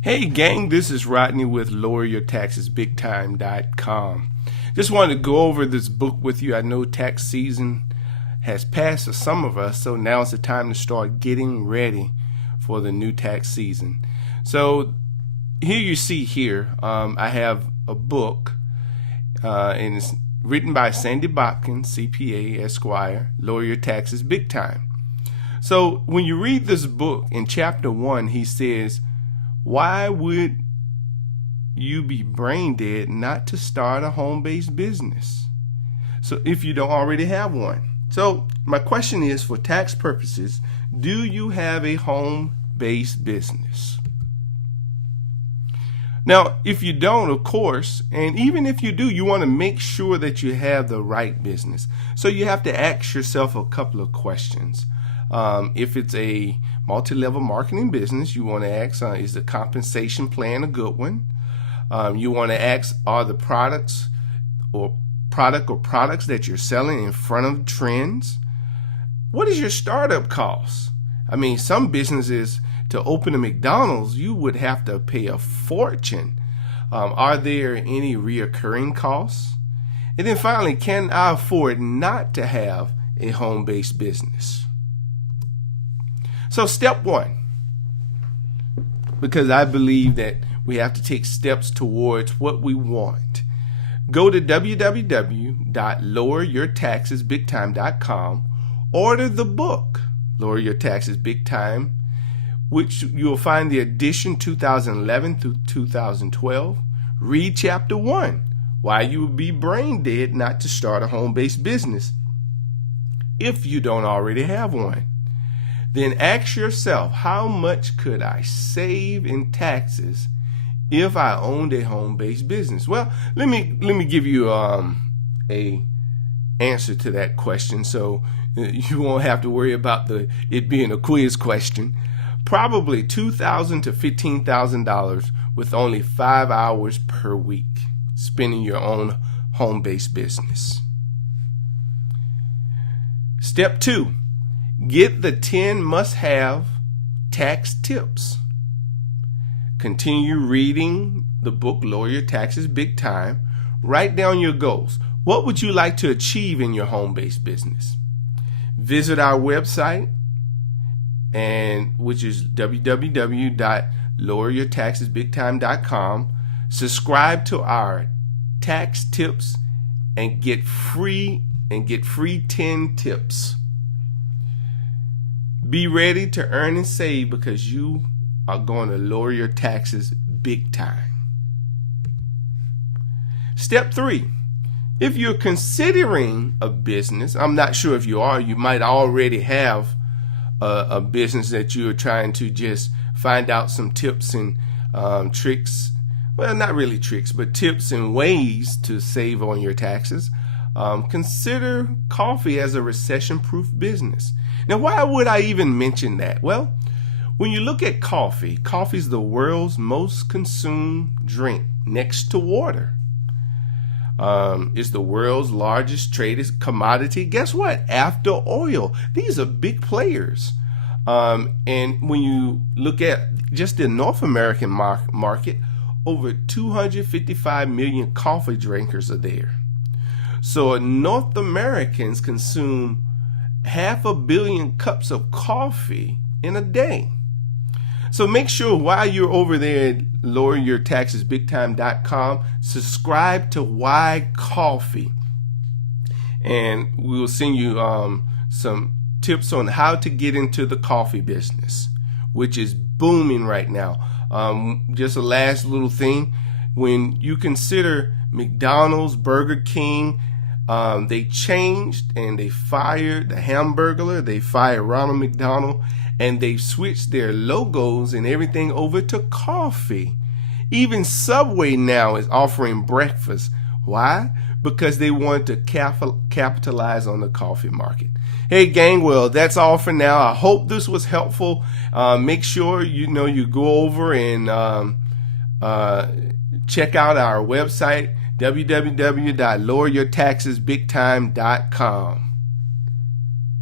Hey gang, this is Rodney with LowerYourTaxesBigTime.com. Just wanted to go over this book with you. I know tax season has passed for some of us, so now it's the time to start getting ready for the new tax season. So here you see I have a book and it's written by Sandy Botkin, CPA, Esquire, Lower Your Taxes Big Time. So when you read this book, in chapter 1, he says, why would you be brain dead not to start a home-based business? So if you don't already have one. So my question is, for tax purposes, do you have a home-based business? Now, if you don't, of course, and even if you do, you want to make sure that you have the right business. So you have to ask yourself a couple of questions. If it's a multi-level marketing business, you want to ask, is the compensation plan a good one? You want to ask, are the products that you're selling in front of trends? What is your startup cost? I mean, some businesses, to open a McDonald's, you would have to pay a fortune. Are there any reoccurring costs? And then finally, can I afford not to have a home-based business? So step 1, because I believe that we have to take steps towards what we want. Go to www.loweryourtaxesbigtime.com, order the book, Lower Your Taxes Big Time, which you'll find the edition 2011 through 2012. Read chapter 1, why you would be brain dead not to start a home-based business if you don't already have one. Then ask yourself, how much could I save in taxes if I owned a home-based business? Well, let me give you a answer to that question, so you won't have to worry about it being a quiz question. Probably $2,000 to $15,000 with only 5 hours per week spending your own home-based business. Step 2. Get the 10 must-have tax tips. Continue reading the book, Lower Your Taxes Big Time. Write down your goals. What would you like to achieve in your home-based business? Visit our website, which is www.loweryourtaxesbigtime.com. Subscribe to our tax tips and get free 10 tips. Be ready to earn and save, because you are going to lower your taxes big time. Step 3. If you're considering a business, I'm not sure if you are, you might already have a business that you're trying to just find out some tips and tricks. Well, not really tricks, but tips and ways to save on your taxes. Consider coffee as a recession-proof business. Now, why would I even mention that? Well, when you look at coffee is the world's most consumed drink next to water. It's the world's largest traded commodity. Guess what? After oil. These are big players. And when you look at just the North American market, over 255 million coffee drinkers are there. So North Americans consume 500 million cups of coffee in a day. So make sure while you're over there at loweryourtaxesbigtime.com, subscribe to Why Coffee, and we will send you some tips on how to get into the coffee business, which is booming right now. Just a last little thing, when you consider McDonald's, Burger King, they changed and they fired the Hamburglar, they fired Ronald McDonald, and they switched their logos and everything over to coffee. Even Subway now is offering breakfast. Why? Because they want to capitalize on the coffee market. Hey gang, well, that's all for now. I hope this was helpful. Make sure you go over and check out our website, www.loweryourtaxesbigtime.com.